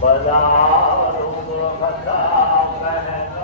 بلا روح خدا میں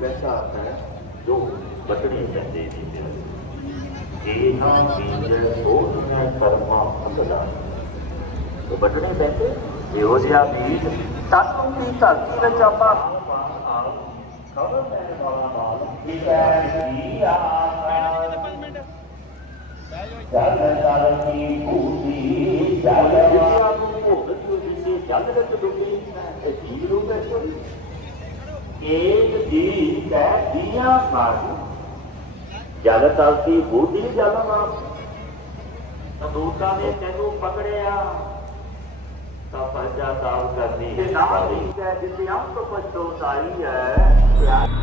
ਵੈਸਾ ਹੈ ਜੋ ਬਟੜੀ ਪੈਂਦੇ ਨੇ ਇਹੋ ਜਿਹਾ ਬੀਜ ਤਨ ਦੀ ਧਰਤੀ ਵਿੱਚ ਆਪਾਂ ਖਬਰ ਪੈਣ ਵਾਲਾ ਮਾਲ ਇਹ ਹੈ ਜੀ ਆ ਜਲ ਕੀ ਭੂਤੀ ਜਲ ਤਲਤੀ ਬੂਢੀ ਜਲ ਮਾਰ ਸੰਦੂਤਾਂ ਨੇ ਤੈਨੂੰ ਪਕੜਿਆ ਤਾਂ ਪਰਜਾ ਤਾਲ ਕਰਨੀ ਹੈ ਨਾਮ ਦੀ ਜਿੱਤੇ ਅੰਤ ਪਛਤਾਈ ਹੈ